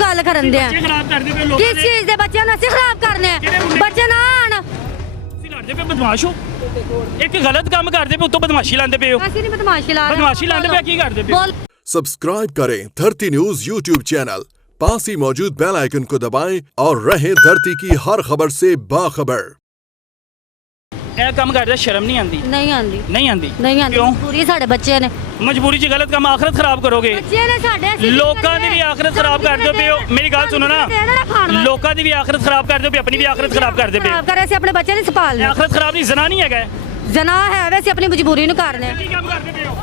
ਗੱਲ ਕਰਨ ਦੇ ਆ ਬੱਚੇ ਖਰਾਬ ਕਰਦੇ ਪਏ ਲੋਕਾਂ ਕਿਸ ਚੀਜ਼ ਦੇ ਬੱਚਿਆਂ ਨੂੰ ਅਸੀਂ ਖਰਾਬ ਕਰਨੇ ਆ ਬੱਚੇ ਨਾ ਆਣ ਤੁਸੀਂ ਲੜਦੇ ਪਏ ਬਦਮਾਸ਼ ਹੋ ਇੱਕ ਗਲਤ ਕੰਮ ਕਰਦੇ ਪਏ ਉੱਤੋਂ ਬਦਮਾਸ਼ੀ ਲਾਉਂਦੇ ਪਏ ਹੋ ਅਸੀਂ ਨਹੀਂ ਬਦਮਾਸ਼ੀ ਲਾ ਰਹੇ बदमाशी लाने पे की करते पे बोल सब्सक्राइब करें धरती न्यूज यूट्यूब चैनल, पास ही मौजूद बेल आइकन को दबाएं और रहें धरती की हर खबर से बाखबर। ਇਹ ਕੰਮ ਕਰਦੇ ਸ਼ਰਮ ਨਹੀਂ ਆਂਦੀ ਨਹੀਂ ਆਂਦੀ ਨਹੀਂ ਆਂਦੀ ਨਹੀਂ ਆਂਦੀ ਕਿਉਂ ਪੂਰੀ ਸਾਡੇ ਬੱਚੇ ਨੇ ਮਜਬੂਰੀ 'ਚ ਗਲਤ ਕੰਮ ਆਖਰਤ ਖਰਾਬ ਕਰੋਗੇ ਬੱਚੇ ਨੇ ਸਾਡੇ ਅਸੀਂ ਲੋਕਾਂ ਦੀ ਵੀ ਆਖਰਤ ਖਰਾਬ ਕਰਦੇ ਪਏ ਹੋ ਮੇਰੀ ਗੱਲ ਸੁਣੋ ਨਾ ਲੋਕਾਂ ਦੀ ਵੀ ਆਖਰਤ ਖਰਾਬ ਕਰਦੇ ਪਏ ਆਪਣੀ ਵੀ ਆਖਰਤ ਖਰਾਬ ਕਰਦੇ ਪਏ ਖਰਾਬ ਕਰੇ ਅਸੀਂ ਆਪਣੇ ਬੱਚੇ ਨਹੀਂ ਸੰਭਾਲਨੇ ਆਖਰਤ ਖਰਾਬ ਦੀ ਜ਼ਨਾ ਨਹੀਂ ਹੈਗਾ ਜਨਾ ਹੈ ਵੇ ਅਸੀਂ ਆਪਣੀ ਮਜਬੂਰੀ ਨੂੰ ਕਰਨੇ ਕੀ ਕੰਮ ਕਰਦੇ ਪਏ ਹੋ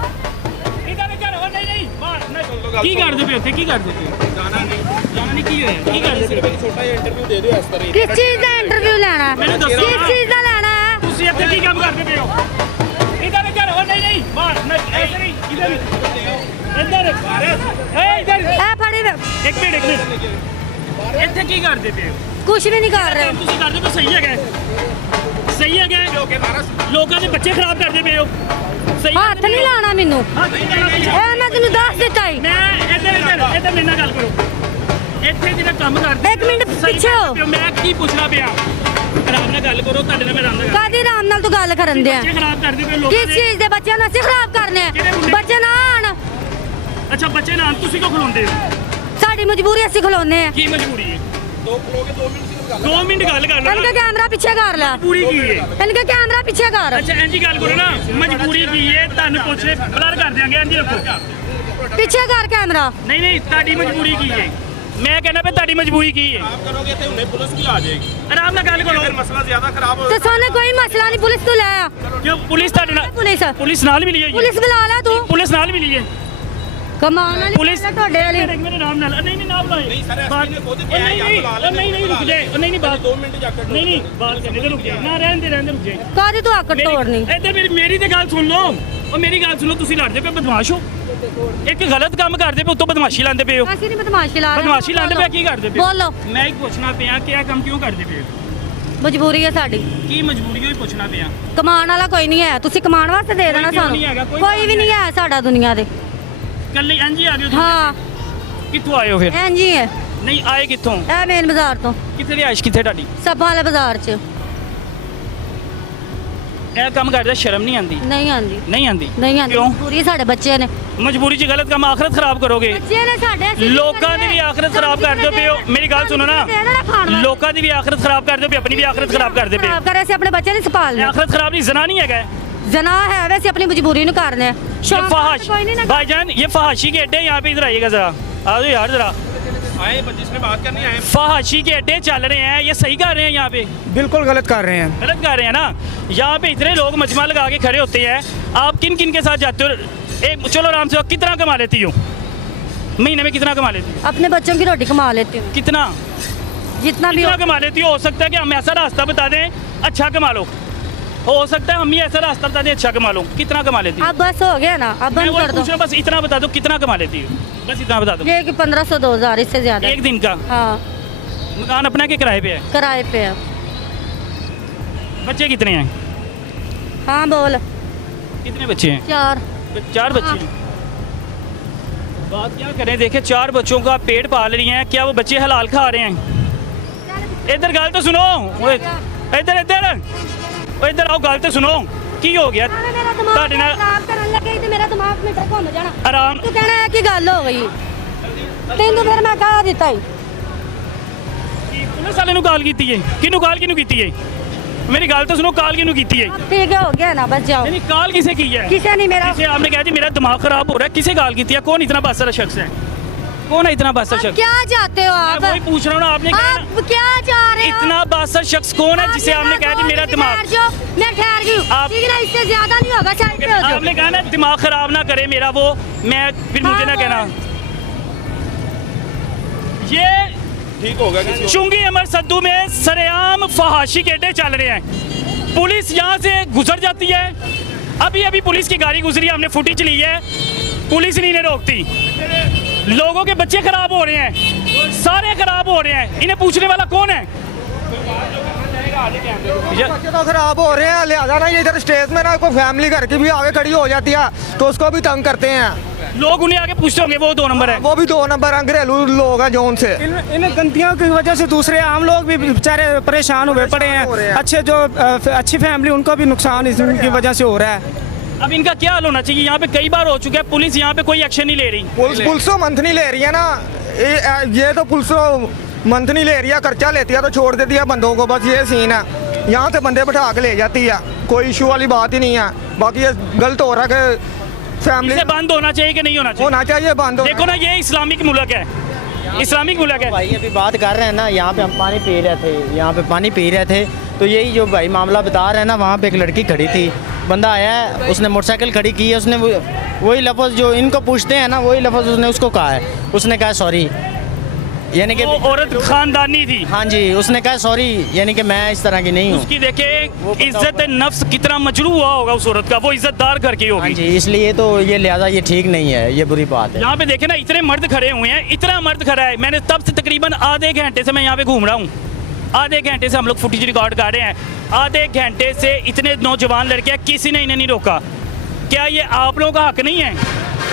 ਇਧਰ ਘਰ ਹੋ ਨਹੀਂ ਬਾਹਰ ਕੀ ਕਰਦੇ ਪਏ ਉੱਥੇ ਕੀ ਕਰਦੇ ਪਏ ਜਾਣਾ ਨਹੀਂ ਕੀ ਹੋਇਆ ਕੀ ਕਰਦੇ ਪਏ ਛੋਟਾ ਜਿਹਾ ਇੰਟਰਵਿਊ ਦੇ ਦਿਓ ਇਸ ਤਰ੍ਹਾਂ ਕਿਸ ਚੀਜ਼ ਦਾ ਇੰਟਰਵਿਊ ਲੈਣਾ ਮੈਨੂੰ ਦੱਸੋ ਕਿਸ ਨਾ। ਚੀਜ਼ ਦਾ ਲੈਣਾ ਹੈ ਤੁਸੀਂ ਇੱਥੇ ਕੀ ਕੰਮ ਕਰਦੇ ਪਏ ਹੋ ਇਧਰ ਘਰ ਹੋ ਨਹੀਂ ਬਾਹਰ ਇੱਧਰ ਹੀ ਇਧਰ ਇੱਧਰ ਇਹ ਫੜੀ ਵੇ ਇੱਕ ਮਿੰਟ ਇੱਥੇ ਕੀ ਕਰਦੇ ਪਏ ਹੋ ਕੁਝ ਵੀ ਨਹੀਂ ਕਰ ਰਹੇ ਤੁਸੀਂ ਕਰਦੇ ਪਏ ਸਹੀ ਹੈਗਾ ਲੋਕਾਂ ਦੇ ਬੱਚੇ ਖਰਾਬ ਕਰਦੇ ਪਏ ਹੋ ਸਹੀ ਹੱਥ ਨਹੀਂ ਲਾਣਾ ਮੈਨੂੰ ਇਹ ਮੈਂ ਤੈਨੂੰ ਦੱਸ ਦਿੱਤਾ ਹੀ ਮੈਂ ਇੱਧਰ ਮੇਰੇ ਨਾਲ ਗੱਲ ਕਰੋ ਇੱਥੇ ਜਿਹੜਾ ਕੰਮ ਕਰਦੇ ਇੱਕ ਮਿੰਟ ਸਹੀ ਪਿੱਛੇ ਹੋ। ਕਰਦੇ ਪਏ ਹੋ, ਮੈਂ ਕੀ ਪੁੱਛਣਾ ਪਿਆ ਆਰਾਮ ਨਾਲ ਗੱਲ ਕਰੋ ਤੁਹਾਡੇ ਨਾਲ ਮੈਂ ਆਰਾਮ ਨਾਲ ਗੱਲ ਕਾਦੀ ਆਰਾਮ ਨਾਲ ਤੂੰ ਗੱਲ ਕਰਨ ਦੇ ਆ ਬੱਚੇ ਖਰਾਬ ਕਰਦੇ ਪਏ ਲੋਕਾਂ ਕਿਸ ਚੀਜ਼ ਦੇ ਬੱਚਿਆਂ ਨੂੰ ਅਸੀਂ ਖਰਾਬ ਕਰਨੇ ਆ ਕਿਹੜੇ ਮੁੰਡੇ? ਬੱਚੇ ਨਾ ਆਣ ਅੱਛਾ ਬੱਚੇ ਨਾਲ ਤੁਸੀਂ ਕਿਉਂ ਖਲੋਂਦੇ ਹੋ ਸਾਡੀ ਮਜਬੂਰੀ ਅਸੀਂ ਖਲੋਨੇ ਆ ਕੀ ਮਜਬੂਰੀ ਹੈ ਦੋ ਖਲੋਗੇ 2 ਮਿੰਟ ਦੀ 2 ਮਿੰਟ ਗੱਲ ਕਰਨਾ ਇਨਕੇ ਕੈਮਰਾ ਪਿੱਛੇ ਕਰ ਲੈ ਪੂਰੀ ਕੀ ਹੈ ਇਨਕੇ ਕੈਮਰਾ ਪਿੱਛੇ ਕਰ ਅੱਛਾ ਇੰਜੀ ਗੱਲ ਕਰੋ ਨਾ ਮਜਬੂਰੀ ਕੀ ਹੈ ਤੁਹਾਨੂੰ ਪੁੱਛੇ ਬਲਰ ਕਰ ਦਿਆਂਗੇ ਇੰਜੀ ਰੱਖੋ ਪਿੱਛੇ ਕਰ ਕੈਮਰਾ ਨਹੀਂ ਤੁਹਾਡੀ ਮਜਬੂਰੀ ਕੀ ਹੈ ਮੈਂ ਕਹਿੰਦਾ ਵੀ ਤੁਹਾਡੀ ਮਜਬੂਰੀ ਕੀ ਹੈ ਆਪ ਕਰੋਗੇ ਤੇ ਹੁਣੇ ਪੁਲਿਸ ਵੀ ਆ ਜਾਏਗੀ ਆਰਾਮ ਨਾਲ ਗੱਲ ਕਰੋ ਫਿਰ ਮਸਲਾ ਜ਼ਿਆਦਾ ਖਰਾਬ ਹੋ ਤੇ ਸਾਨੂੰ ਕੋਈ ਮਸਲਾ ਨਹੀਂ ਪੁਲਿਸ ਤੋਂ ਲੈ ਆ ਕਿਉਂ ਪੁਲਿਸ ਤੁਹਾਡੇ ਨਾਲ ਪੁਲਿਸ ਨਾਲ ਮਿਲੀ ਹੈ ਪੁਲਿਸ ਬੁਲਾ ਲੈ ਤੂੰ ਪੁਲਿਸ ਨਾਲ ਮਿਲੀ ਹੈ ਕਮਾਨ ਵਾਲੀ ਪੁਲਿਸ ਤੁਹਾਡੇ ਵਾਲੀ ਮੇਰੇ ਨਾਮ ਨਾਲ ਨਹੀਂ ਨਾ ਬੁਲਾਏ ਨਹੀਂ ਸਰ ਬਾਤ ਐਸਪੀ ਨੇ ਖੁਦ ਕਿਹਾ ਹੈ ਬੁਲਾ ਲੈ ਨਹੀਂ ਰੁਕ ਜਾਏ ਨਹੀਂ ਬਾਤ 2 ਮਿੰਟ ਜਾ ਕੇ ਨਹੀਂ ਬਾਤ ਕਰਨੇ ਤੇ ਰੁਕ ਜਾਏ ਨਾ ਰਹਿਣ ਦੇ ਰੁਕ ਜਾਏ ਕਾਦੀ ਤੂੰ ਆਕੜ ਤੋੜਨੀ ਇੱਧਰ ਮੇਰੀ ਤੇ ਗੱਲ ਸੁਣ ਲਓ ਉਹ ਮੇਰੀ ਗੱਲ ਸੁਣੋ ਤੁਸੀਂ ਲੜਦੇ ਪਏ ਬਦਮਾਸ਼ ਹੋ ਇੱਕ ਗਲਤ ਕੰਮ ਕਰਦੇ ਪਏ ਉੱਤੋਂ ਬਦਮਾਸ਼ੀ ਲਾਉਂਦੇ ਪਏ ਹੋ ਅਸੀਂ ਨਹੀਂ ਬਦਮਾਸ਼ੀ ਲਾ ਰਹੇ ਬਦਮਾਸ਼ੀ ਲਾਉਂਦੇ ਪਏ ਕੀ ਕਰਦੇ ਪਏ ਹੋ? ਬੋਲੋ ਮੈਂ ਇੱਕ ਪੁੱਛਣਾ ਪਿਆ ਕਿ ਇਹ ਕੰਮ ਕਿਉਂ ਕਰਦੇ ਪਏ ਹੋ ਮਜਬੂਰੀ ਹੈ ਸਾਡੀ ਕੀ ਮਜਬੂਰੀ ਹੋਈ ਪੁੱਛਣਾ ਪਿਆ ਕਮਾਉਣ ਵਾਲਾ ਕੋਈ ਨਹੀਂ ਹੈ ਤੁਸੀਂ ਕਮਾਉਣ ਵਾਸਤੇ ਦੇ ਦੇਣਾ ਕਿਉਂ ਸਾਨੂੰ ਨਹੀਂ ਹੈਗਾ? ਕੋਈ ਵੀ ਨਹੀਂ ਹੈ ਸਾਡਾ ਦੁਨੀਆ ਦੇ ਕੱਲੇ ਇੰਜੀ ਆ ਗਏ ਹੋ ਤੁਸੀਂ? ਹਾਂ ਕਿੱਥੋਂ ਆਏ ਹੋ ਫਿਰ ਇੰਜ ਹੀ ਹੈ ਨਹੀਂ ਆਏ ਕਿੱਥੋਂ ਇਹ ਮੇਨ ਬਾਜ਼ਾਰ ਤੋਂ ਕਿੱਥੇ ਰਿਹਾਇਸ਼ ਕਿੱਥੇ ਤੁਹਾਡੀ ਸੱਪਾਂ ਵਾਲੇ ਬਾਜ਼ਾਰ 'ਚ ਇਹ ਕੰਮ ਕਰਦੇ ਸ਼ਰਮ ਨਹੀਂ ਆਂਦੀ ਨਹੀਂ ਆਂਦੀ ਨਹੀਂ ਆਂਦੀ ਨਹੀਂ ਆਂਦੀ ਕਿਉਂ ਪੂਰੀ ਸਾਡੇ ਬੱਚੇ ਨੇ ਮਜਬੂਰੀ 'ਚ ਗਲਤ ਕੰਮ ਆਖਰਤ ਖਰਾਬ ਕਰੋਗੇ ਬੱਚੇ ਨੇ ਸਾਡੇ ਅਸੀਂ ਲੋਕਾਂ ਦੀ ਵੀ ਆਖਰਤ ਖਰਾਬ ਕਰਦੇ ਪਏ ਹੋ ਮੇਰੀ ਗੱਲ ਸੁਣੋ ਨਾ ਲੋਕਾਂ ਦੀ ਵੀ ਆਖਰਤ ਖਰਾਬ ਕਰਦੇ ਪਏ ਆਪਣੀ ਵੀ ਆਖਰਤ ਖਰਾਬ ਕਰਦੇ ਪਏ ਖਰਾਬ ਕਰੇ ਅਸੀਂ ਆਪਣੇ ਬੱਚੇ ਨਹੀਂ ਸੰਭਾਲਨੇ ਆਖਰਤ ਖਰਾਬ ਦੀ ਜ਼ਨਾ नहीं है ਜਨਾ ਹੈ ਵੇ ਅਸੀਂ ਆਪਣੀ ਮਜਬੂਰੀ ਨੂੰ ਕਰਨੇ ये फहाश भाईजान ये फहाशी के अड्डे यहाँ पे इधर आइएगा जरा आ जाओ यार जरा आए जिसने बात करनी आए फहाशी के अड्डे चल रहे हैं ये सही कर रहे हैं यहाँ पे बिल्कुल गलत कर रहे हैं गलत कर रहे हैं ना यहाँ पे इतने लोग मजमा लगा के खड़े होते हैं आप किन किन के साथ जाते हो एक चलो आराम से कितना कमा लेती हो महीने में कितना कमा लेती हो अपने बच्चों की रोटी कमा लेती हूँ कितना जितना भी कितना कमा लेती हो सकता है कि हम ऐसा रास्ता बता दें अच्छा कमा लो हो सकता है हम ही ऐसा रास्ता बता दें अच्छा कमा लो कितना कमा लेती हो अब बस हो गया ना अब मैं बंद वो कर दो पूछ रहा हूं, बस इतना बता दो कितना कमा लेती हो बस इतना बता दो ये कि 1500 2000 इससे ज्यादा एक दिन का हाँ मकान अपना के किराए पे है किराए पे है बच्चे कितने हैं हाँ बोल कितने बच्चे हैं 4 4 बच्चे हैं बात क्या करें देखें 4 बच्चों का पेट पाल रही हैं क्या वो बच्चे हलाल खा रहे हैं इधर गल तो सुनो ओए, इधर इधर ओए, इधर आओ गल तो सुनो की हो गया मेरा ਤੁਹਾਡੇ दिमाग ਨਾਲ खराब करने लगे तो मेरा दिमाग में घूम जाना आराम तू कहना है कि गल हो गई तेन फिर मैं कह दिता ही पुलिस वाले ਨੂੰ ਕਾਲ ਕੀਤੀ ਹੈ ਕਿਹਨੂੰ ਕੀਤੀ ਹੈ मेरी गल तो सुनो काल किहनू कीती है ठीक है हो गया ना बस जाओ नहीं काल किसे की है किसे नहीं मेरा किसे आपने कहा जी मेरा दिमाग खराब हो रहा है किसे काल की है कौन इतना बासर शख्स है कौन है इतना बासर आप शख्स क्या चाहते हो मैं आप वही पूछ रहा हूँ ना आपने कहा ना, आप क्या चाह रहे हो इतना बासर शख्स कौन है जिसे आपने कहा जी मेरा दिमाग मैं ठहर गई आप- ठीक है ना इससे ज्यादा नहीं होगा साइड पे हो जाओ आपने कहा ना दिमाग खराब ना करे मेरा वो मैं फिर मुझे हाँ, ना कहना ये ठीक होगा किसी चुंगी अमर सद्दू में सरेआम फहाशी के अड्डे चल रहे हैं पुलिस यहाँ से गुजर जाती है अभी अभी पुलिस की गाड़ी गुजरी हमने फुटेज ली है पुलिस नहीं रोकती लोगों के बच्चे खराब हो रहे हैं सारे खराब हो रहे हैं इन्हें पूछने वाला कौन है बच्चे तो खराब हो रहे हैं लिहाजा ना ये इधर स्टेज में ना कोई फैमिली घर की भी आगे खड़ी हो जाती है तो उसको भी तंग करते हैं लोग उन्हें आगे पूछते होंगे वो 2 नंबर है। वो भी 2 नंबर घरेलू लोग हैं जोन से। इन गंदगियों की वजह से दूसरे आम लोग भी बेचारे परेशान हुए पड़े हैं। अच्छे जो अच्छी फैमिली उनको भी नुकसान इसकी वजह से हो रहा है। अब इनका क्या हाल होना चाहिए? यहाँ पे कई बार हो चुका है, पुलिस यहाँ पे कोई एक्शन नहीं ले रही। पुलिस तो मंथ नहीं ले रही है ना, ये तो पुलिस मंथ नहीं ले रही है, खर्चा लेती है तो छोड़ देती है बंदों को, बस ये सीन है। यहाँ से बंदे बैठा के ले जाती है, कोई इशू वाली बात ही नहीं है। बाकी ये गलत हो रहा है कि फैमिली इसे बंद होना चाहिए कि नहीं होना चाहिए? होना चाहिए बंद। देखो ना, ये इस्लामिक मुल्क है, इस्लामिक मुल्क है। भाई अभी बात कर रहे हैं ना, यहाँ पे हम पानी पी रहे थे, यहाँ पे पानी पी रहे थे, तो यही जो भाई मामला बता रहे हैं ना, वहाँ पे एक लड़की खड़ी थी, बंदा आया है, उसने मोटरसाइकिल खड़ी की है, उसने वही लफ्ज़ जो इनको पूछते हैं ना, वही लफ्ज़ उसने उसको कहा है। उसने कहा सॉरी, यानी कि वो औरत खानदानी थी। हाँ जी, उसने कहा सॉरी, यानी कि मैं इस तरह की नहीं हूँ। उसकी देखे इज्जत नफ्स कितना मजरू हुआ होगा उस औरत का, वो इज्जतदार घर की हाँ होगी। जी, इसलिए तो ये लिहाजा ये ठीक नहीं है, ये बुरी बात है। यहाँ पे देखे ना, इतने मर्द खड़े हुए हैं, इतना मर्द खड़ा है। मैंने तब से तकरीबन आधे घंटे से मैं यहाँ पे घूम रहा हूँ, आधे घंटे से हम लोग फुटेज रिकॉर्ड कर रहे हैं। आधे घंटे से इतने नौजवान लड़के हैं, किसी ने इन्हें नहीं रोका। क्या ये आप लोगों का हक नहीं है?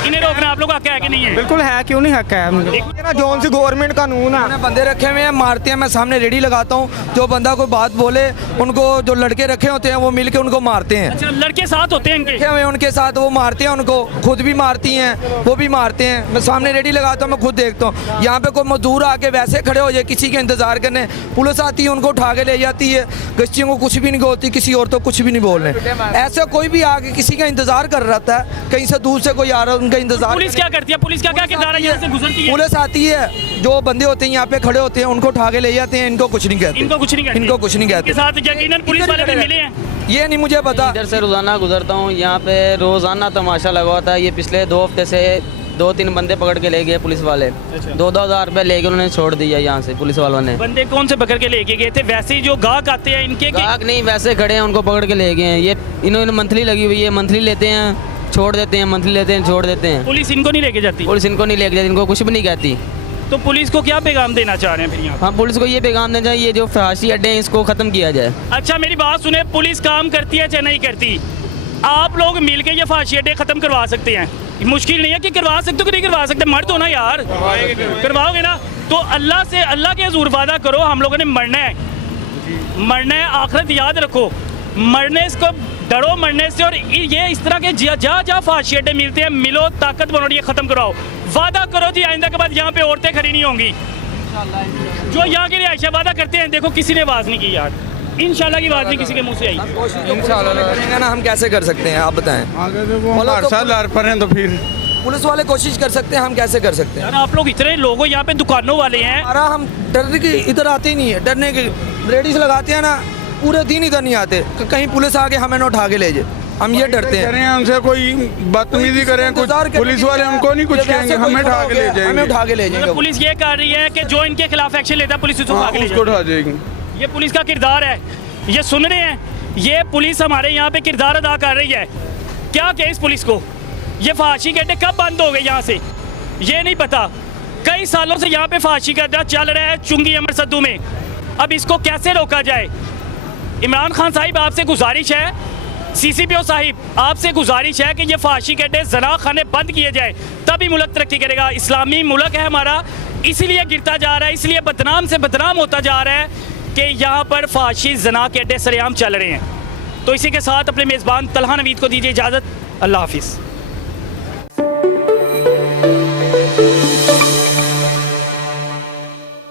इन्हें रोकना आप लोगों का हक है कि नहीं है? बिल्कुल है, क्यों नहीं हक है। ना जोन से गवर्नमेंट कानून है। बंदे रखे हुए हैं, मारते हैं। मैं सामने रेडी लगाता हूँ, जो बंदा कोई बात बोले उनको, जो लड़के रखे होते हैं वो मिलके उनको मारते हैं। अच्छा, लड़के साथ होते हैं इनके? रखे हुए हैं उनके साथ, वो मारते हैं उनको, खुद भी मारती हैं, वो भी मारते हैं। मैं सामने रेडी लगाता हूँ, मैं खुद देखता हूँ। यहाँ पे कोई मजदूर आके वैसे खड़े हो जाए किसी के इंतजार करने, पुलिस आती है उनको उठा के ले जाती है। गश्तियों को कुछ भी नहीं बोलती, किसी और तो कुछ भी नहीं बोलने। ऐसा कोई भी आके किसी का इंतजार कर रहा है, कहीं से दूर से कोई आ रहा है, उनका इंतजार। पुलिस क्या करती है? पुलिस का क्या किरदार है? यहाँ से गुजरती है, पुलिस आती है, जो बंदे होते हैं यहाँ पे खड़े होते हैं उनको उठा के ले जाते हैं। इनको कुछ नहीं कहते, इनको कुछ नहीं कहते, इनको कुछ नहीं कहते। इनके साथ यकीनन पुलिस वाले भी मिले हैं। ये नहीं मुझे पता। इधर से रोज़ाना गुजरता हूँ, यहाँ पे रोज़ाना तमाशा लगा होता है। ये पिछले 2 हफ्ते से 2-3 बंदे पकड़ के ले गए पुलिस वाले। 2-2 हज़ार रुपये लेके उन्होंने छोड़ दिया यहाँ से, पुलिस वालों ने। बंदे कौन से पकड़ के लेके गए थे? वैसे ही जो गाहक आते हैं इनके गाहक नहीं, वैसे खड़े हैं, उनको पकड़ के ले गए हैं। ये इन्होंने मंथली लगी हुई है, मंथली लेते हैं छोड़ देते हैं, मंथली लेते हैं छोड़ देते हैं। पुलिस इनको नहीं लेके जाती? पुलिस इनको नहीं लेके जाती, इनको कुछ भी नहीं कहती। तो पुलिस को क्या पैगाम देना चाह रहे हैं फिर यहाँ? हाँ, पुलिस को ये पैगाम देना चाहिए, ये जो फहाशी अड्डे हैं इसको ख़त्म किया जाए। अच्छा, मेरी बात सुने, पुलिस काम करती है चाहे नहीं करती, आप लोग मिलके ये फहाशी अड्डे खत्म करवा सकते हैं। मुश्किल नहीं है कि करवा सकते हो कि नहीं करवा सकते, मर्द हो ना यार, करवाओगे ना। तो अल्लाह से, अल्लाह के हजूर वादा करो, हम लोगों ने मरना है, मरना है। आखिरत याद रखो, मरने को डरो, मरने से। और ये इस तरह के जहाँ फहाशी अड्डे मिलते हैं, मिलो, ताकत बनो, ये ख़त्म कराओ। वादा करो जी, आइंदा के बाद यहाँ पे औरतें खड़ी नहीं होंगी। जो यहाँ के लिए आयशा वादा करते हैं, देखो किसी ने आवाज़ नहीं की यार, इंशाल्लाह की आवाज़ नहीं किसी के मुंह से आई। इंशाल्लाह ना, हम कैसे कर सकते हैं आप बताएं? तो फिर पुलिस वाले कोशिश कर सकते हैं, हम कैसे कर सकते हैं? यार आप लोग इतने लोगों, यहाँ पे दुकानों वाले हैं, हमारा हम डरने की इधर आते ही नहीं है, डरने की रेडीज लगाते हैं ना, पूरे दिन इधर नहीं आते। कहीं पुलिस आके हमें ना उठा के ले जाए, हम ये डरते हैं। हमसे कोई बदतमीजी करें, कुछ पुलिस वाले हमको नहीं कुछ कहेंगे, हमें उठा के ले जाएंगे। हमें उठा के ले जाएंगे। पुलिस ये कर रही है कि जो इनके खिलाफ एक्शन लेता है पुलिस उसको उठा के ले उसको उठा जाएगी। ये पुलिस का किरदार है, ये सुन रहे हैं, ये पुलिस हमारे यहाँ पे किरदार अदा कर रही है। क्या केस पुलिस को? ये फहाशी के अड्डे कब बंद हो गए यहाँ से ये नहीं पता। कई सालों से यहाँ पे फहाशी का अड्डा चल रहा है चुंगी अमर सद्दू में। अब इसको कैसे रोका जाए? इमरान खान साहिब, आपसे गुजारिश है, CCPO साहिब, आपसे गुजारिश है कि ये फहाशी के अड्डे, जना खाने बंद किए जाए, तभी मुल्क तरक्की करेगा। इस्लामी मुल्क है हमारा, इसीलिए गिरता जा रहा है, इसलिए बदनाम से बदनाम होता जा रहा है कि यहाँ पर फहाशी जना के अड्डे सरेआम चल रहे हैं। तो इसी के साथ अपने मेज़बान तलहा नवीद को दीजिए इजाज़त। अल्लाह हाफिज़।